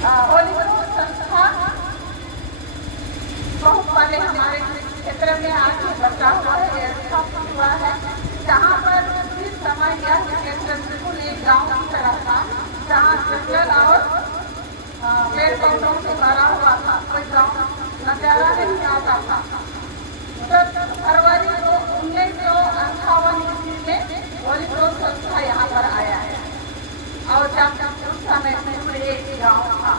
होली संस्था बहुत पहले हमारे क्षेत्र में आगे बचा हुआ है, स्थापित हुआ है, जहाँ पर इस समय यह क्षेत्र बिल्कुल एक गाँव की तरह था, जहाँ जंगल और पेड़ पौधों से भरा हुआ था, कोई गाँव नजारा नहीं आता था। फरवरी 1958 ईस्वी में होली संस्था यहाँ पर आया है और जब उस समय बिल्कुल एक गाँव था,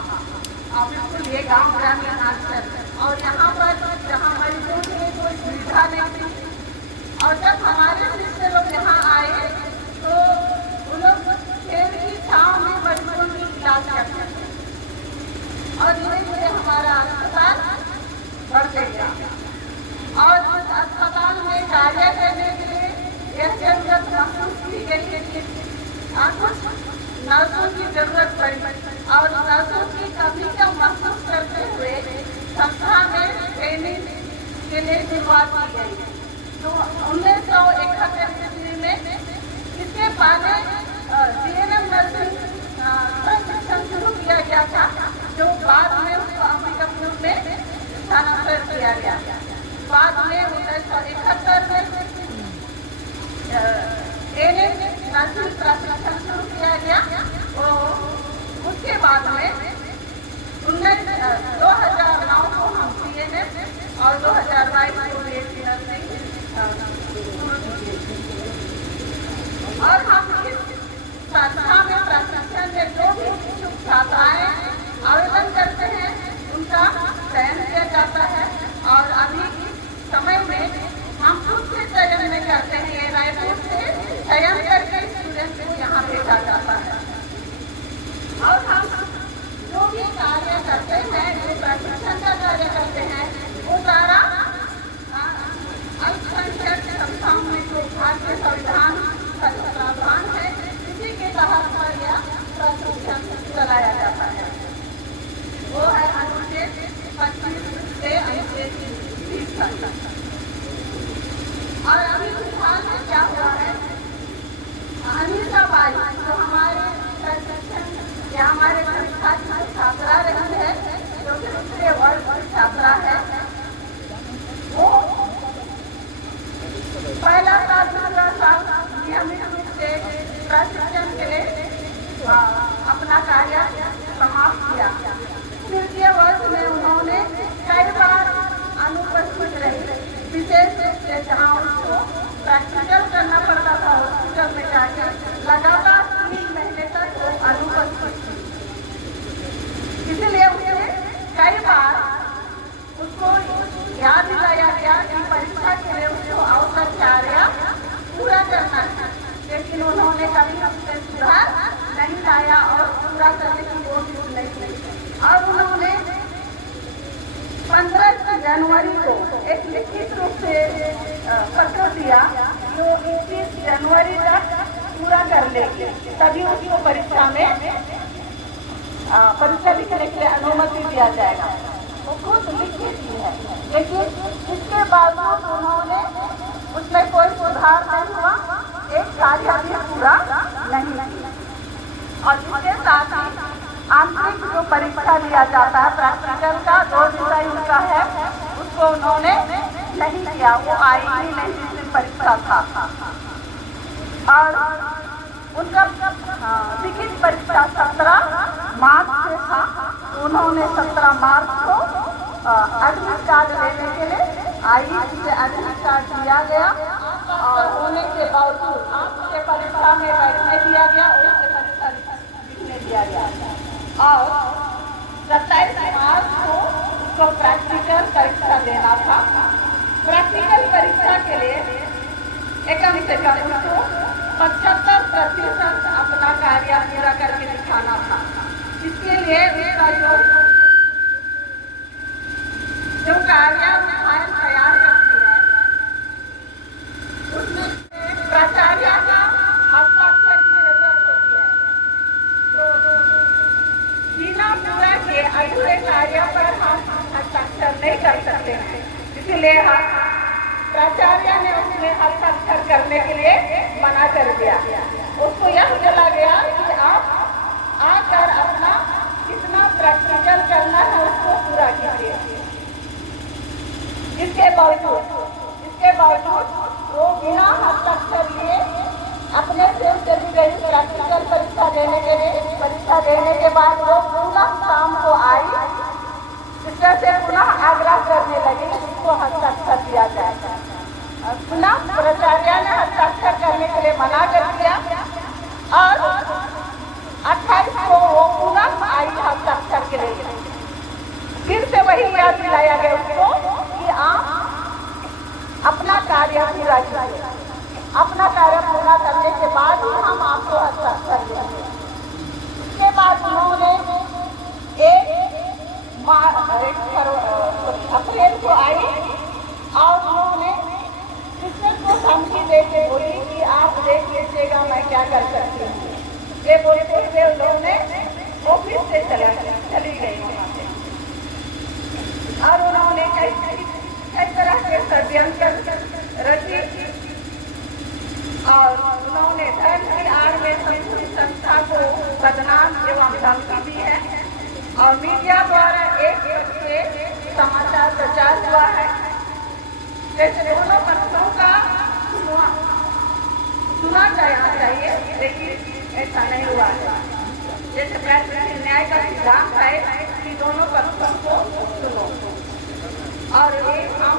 बिल्कुल ये गाँव ग्रामीण अंचल, और यहाँ पर जहाँ मरीजों के लिए कोई सुविधा नहीं थी। और जब हमारे शिष्य लोग यहाँ आए तो उन लोग पेड़ की छांव में मरीजों की इलाज करते थे और धीरे धीरे हमारा अस्पताल बढ़ते गया। और इस अस्पताल में कार्य करने के लिए यह जरूरत महसूस की गई कि कुछ नर्सों की जरूरत पड़ी और नर्सों की कमी का महसूस करते हुए संस्था में ट्रेनिंग के लिए शुरुआत की गई। तो 1971 ईस्वी में इसके पहले जीएनएम नर्सिंग प्रशिक्षण शुरू किया गया था, जो बाद में उसको अंबिकापुर में स्थानांतरित किया गया। बाद में 1971 में एएनएम नर्सिंग प्रशिक्षण शुरू किया गया। और उसके बाद में 2009 को हम सीएनएम और 2022 को बीएससी नर्सिंग और हम इस संस्था में प्रशिक्षण में जो भी इच्छुक छात्राएं आवेदन करते हैं उनका चयन किया जाता है। और अभी समय में हम खुद से चयन में करते हैं, ये रायपुर से चयन करके स्टूडेंट को यहाँ भेजा जाता है। और हम जो भी कार्य करते हैं, जो प्रशिक्षण का कार्य करते हैं, वो सारा अल्पसंख्यक संस्थाओं में जो भारतीय संविधान का प्रावधान है, इसी के तहत पर यह प्रशिक्षण चलाया जाता है। वो है अनुच्छेद 25 से अनुच्छेद 30 तक। और अभी फिलहाल में क्या हुआ है, अनिता बाई जो हमारे प्रशिक्षण या हमारे संस्था की छात्रा रही है, जो कि दूसरे वर्ग की छात्रा है, वो पहला साल दूसरा साल नियमित रूप से प्रशिक्षण के लिए अपना कार्य समाप्त किया। तृतीय वर्ष में उन्होंने कई बार अनुपस्थित रही, विशेष रूप से जहाँ उसको प्रैक्टिकल करना पड़ता था हॉस्पिटल में जाकर, लगातार 3 महीने तक वो अनुपस्थित थी। इसलिए उसे कई बार उसको याद दिलाया गया कि परीक्षा के लिए उसको अवसर कार्य पूरा करना है, लेकिन उन्होंने कभी उससे सुधार नहीं लाया और पूरा करने की कोशिश नहीं की। और उन्होंने 15 जनवरी को एक लिखित रूप से पत्र दिया जो 21 जनवरी तक पूरा कर लेंगे, तभी उसको परीक्षा में परीक्षा लिखने के लिए अनुमति दिया जाएगा। वो खुद लिखित ही है, लेकिन इसके बावजूद उन्होंने उसमें कोई सुधार नहीं हुआ, एक कार्य भी पूरा नहीं किया। और इसके साथ ही आंतरिक जो परीक्षा लिया जाता है प्रैक्टिकल का 2 विषय उनका है, उसको उन्होंने नहीं किया, वो आई ही नहीं जिस परीक्षा था। और उनका लिखित परीक्षा 17 मार्च से था, उन्होंने 17 मार्च को एडमिट कार्ड लेने के लिए आई से एडमिट कार्ड दिया गया और होने के बावजूद आपके परीक्षा में बैठने दिया गया, उससे परीक्षा लिखने दिया गया। और 27 मार्च को उसको प्रैक्टिकल परीक्षा देना था। प्रैक्टिकल परीक्षा के लिए कम से कम उसको 75% अपना कार्य पूरा करके दिखाना था। इसके लिए उसका जो कार्य तैयार करती है उसमें प्राचार्य का हस्ताक्षर की जरूरत होती है। तो बिना पूरा के अधूरे कार्य पर हम हस्ताक्षर नहीं कर सकते हैं, इसलिए प्राचार्य ने उसमें हस्ताक्षर करने के लिए मना कर दिया। उसको यह बोला गया कि आप आकर अपना कितना प्रैक्टिकल करना है उसको पूरा कीजिए। इसके बावजूद वो बिना हस्ताक्षर लिए अपने से चली गई प्रैक्टिकल परीक्षा देने के बाद वो पुनः शाम को आई, शिक्षक से पुनः आग्रह करने लगी कि उसको हस्ताक्षर दिया जाए। पुनः प्राचार्य ने हस्ताक्षर करने के लिए मना कर दिया और 28 को वो पुनः आई हस्ताक्षर के लिए। फिर से वही याद दिलाया गया उसको कि आप अपना कार्य पूरा कीजिए, अपना कार्य पूरा करने के बाद ही हम आपको हस्ताक्षर देंगे। उसके बाद उन्होंने अप्रैल को आई और उन्होंने शिक्षक को धमकी दे के बोली कि आप देख लीजिएगा मैं क्या कर सकती हूँ। ये बोलते हुए उन्होंने ऑफिस से चली गई वहाँ से और उन्होंने कई तरह के षड्यंत्र रची और उन्होंने धर्म की आड़ में संपूर्ण संस्था को बदनाम एवं धमकी दी है और मीडिया द्वारा एक से समाचार प्रचार हुआ है जैसे दोनों पक्षों का सुना जाना चाहिए, लेकिन ऐसा नहीं हुआ है। जैसे प्राकृतिक न्याय का सिद्धांत है कि दोनों पक्षों को सुनो और ये हम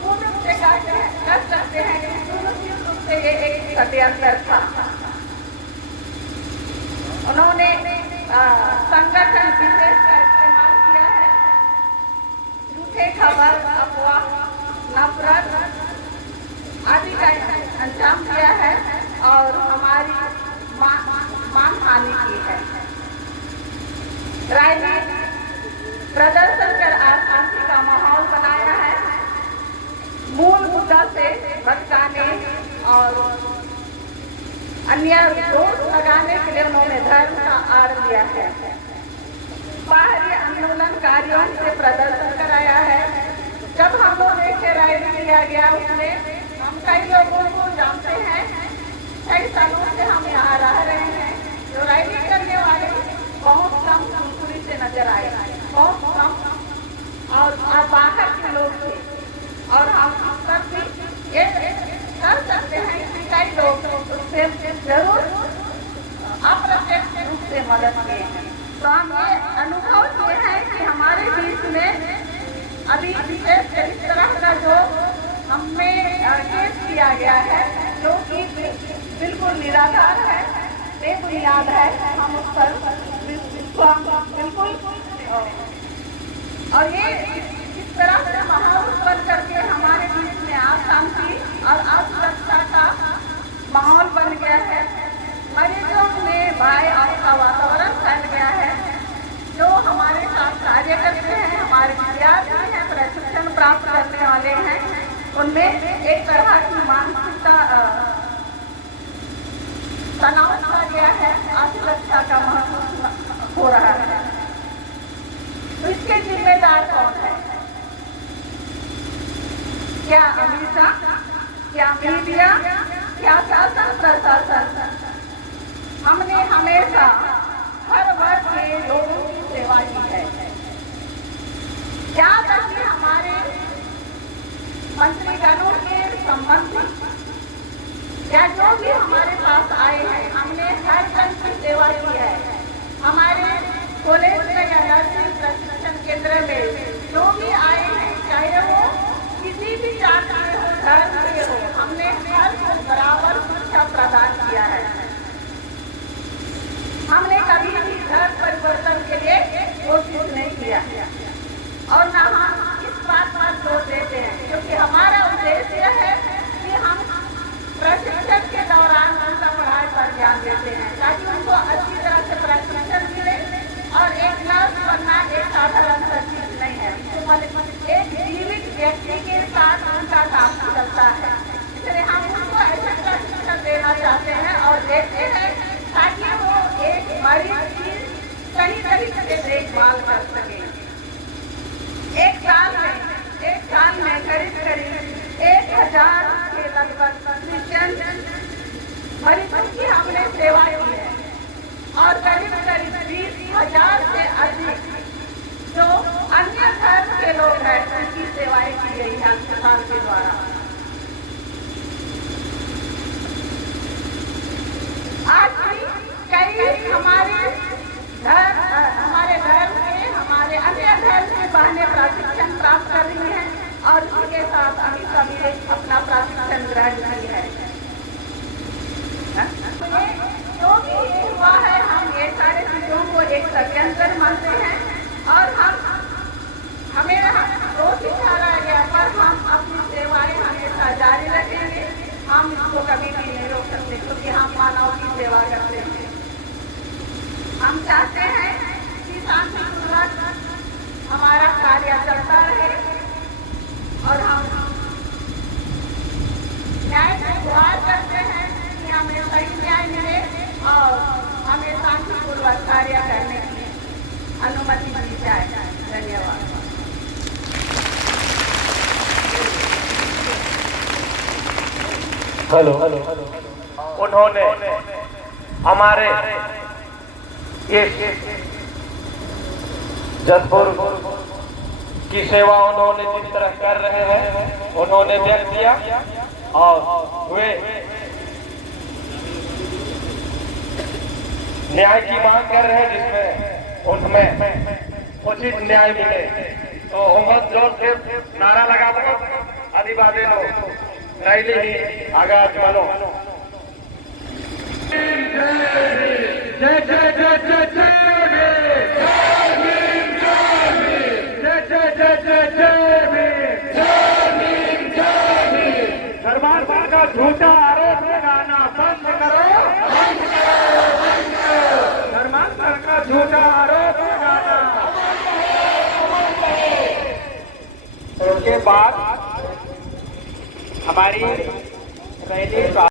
पूर्ण रूप से कर सकते हैं कि सुनिश्चित रूप से ये एक षड्यंत्र था। उन्होंने संगठन विशेष का इस्तेमाल किया है, झूठे खबर, अफवाह, नफरत आदि का अंजाम दिया है और हमारी मानहानि की है। राजनीति प्रदर्शन कर अशांति का माहौल बनाया है, मूल मुद्दा से भटकाने और अन्य दोष लगाने के लिए उन्होंने धर्म का आड़ लिया है। बाहरी आंदोलनकारियों से प्रदर्शन कराया है। जब हम लोग से रैली किया गया उसमें हम कई लोगों को जानते हैं, कई सालों से हम यहाँ रह रहे हैं। जो रैली करने वाले बहुत कम फुलपुरी से नजर आए, बहुत कम और बाहर के लोग थे और हम इस पर भी ये कर सकते हैं कि कई लोग उससे जरूर अप्रत्यक्ष रूप से मदद किए हैं। तो हम ये अनुभव किए हैं कि हमारे बीच में अभी विशेष इस तरह का जो हमें केस किया गया है जो कि बिल्कुल निराधार है, बेबुनियाद है, हम उस पर बिल्कुल और ये इस तरह से माहौल उत्पन्न करके हमारे बीच में अशांति और असुरक्षा का माहौल बन गया है। मरीजों में भय का वातावरण फैल गया है। जो हमारे साथ कार्य करते हैं, हमारे विद्यार्थी हैं, प्रशिक्षण प्राप्त करने वाले हैं, उनमें एक तरह की मानसिकता तनाव आ गया है, असुरक्षा का महसूस हो रहा है। तो इसके जिम्मेदार कौन है? क्या हमेशा, क्या मीडिया, क्या शासन प्रशासन? हमने हमेशा हर वर्ग के लोगों की सेवा की है। क्या तक हमारे मंत्रीगणों के संबंधी या जो भी हमारे पास आए हैं, हमने हर जन की सेवा की है। हमारे कॉलेज में या नर्सिंग प्रशिक्षण केंद्र में जो भी आए हैं, चाहे वो किसी भी जात के हो, धर्म के हो, हमने हर को बराबर शिक्षा प्रदान किया है। हमने कभी भी धर्म परिवर्तन के लिए कोशिश नहीं किया और न हम इस बात पर जोर देते हैं, क्योंकि हमारा उद्देश्य है कि हम प्रशिक्षण के दौरान उनका पढ़ाई पर ध्यान देते हैं ताकि उनको अच्छी तरह से प्रशिक्षण मिले। और एक नर्स बनना एक साधारण चीज नहीं है, एक जीवित व्यक्ति के साथ उनका काम चलता है। इसलिए हम उनको ऐसा प्रशिक्षण देना चाहते हैं और देते हैं ताकि वो एक मरीज की सही तरीके से देखभाल कर सके। एक साल में करीब 1000 के लगभग क्रिश्चियन मरीजों की हमने सेवा की है और करीब 20,000 से अधिक बड़े लोग हैं उनकी सेवाएं की गई हैं अस्पताल के द्वारा। आज भी कई हमारे धर्म के हमारे अन्य धर्म के बहनें प्रशिक्षण प्राप्त कर रही हैं और उनके साथ अभी सभी अपना प्रशिक्षण ग्रहण किया है। जो भी ये हुआ है हम ये सारे चीजों को एक षड्यंत्र मानते हैं और हमें रोज सिखाया गया पर हम अपनी सेवाएं हमेशा जारी रखेंगे। हम इसको कभी भी नहीं रोक सकते क्योंकि हम मानव की सेवा करते हैं। हम चाहते हैं कि शांतिपूर्वक हमारा कार्य चलता रहे और हम न्याय की गुहार करते हैं कि हमें सही न्याय मिले और हमें शांतिपूर्वक कार्य करने की अनुमति दी जाए। धन्यवाद। हेलो। उन्होंने हमारे ये जसपुर की सेवा उन्होंने जिस तरह कर रहे हैं उन्होंने व्यक्त किया और वे न्याय की मांग कर रहे हैं जिसमें उनमें उचित न्याय मिले। तो उम्मत जोर से नारा लगा दो अधिवादी लोग पहले ही आगाज वालों। जय जय जय जय सरमान का झूठा आरोप लगाना बंद करो। सरमान का झूठा आरोप लगाना। उसके बाद हमारी रैली